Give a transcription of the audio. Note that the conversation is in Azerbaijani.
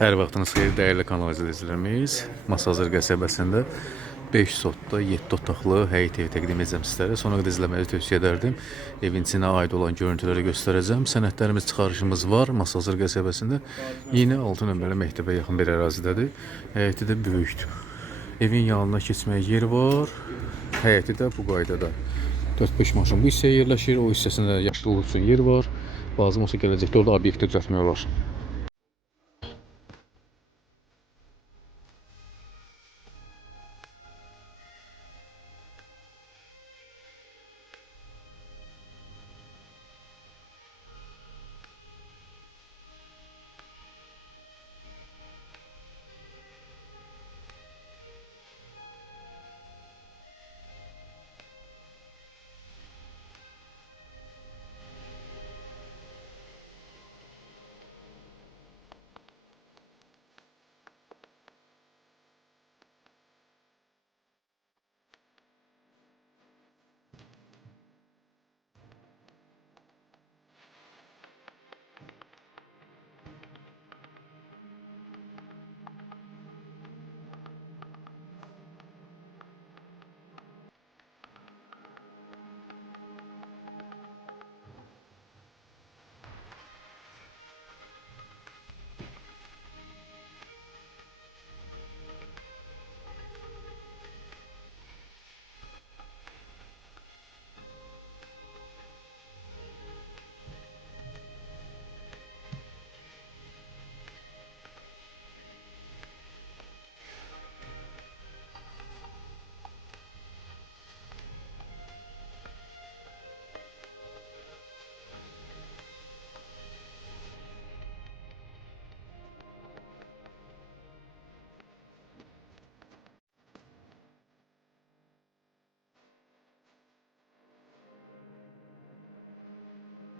Hər vaxtınız xeyir, dəyərli kanal izləyicilərimiz. Masazır qəsəbəsində 5 sotda 7 otaqlı həyət evi təqdim edəcəm sizlərə. Sonra qədər izləməyi tövsiyə edərdim. Evin içinə aid olan görüntüləri göstərəcəm. Sənədlərimiz, çıxarışımız var Masazır qəsəbəsində. Yeni 6 nömrəli məktəbə yaxın bir ərazidədir. Həyəti də böyükdür. Evin yanına keçməyə yer var. Həyəti də bu qaydada. 4-5 maşın bu hissəyə yerləşir. O hissəsində yaşıllıq üçün yer var. Lazım olsa gələcəkdə orada obyekti düzəltmək olar.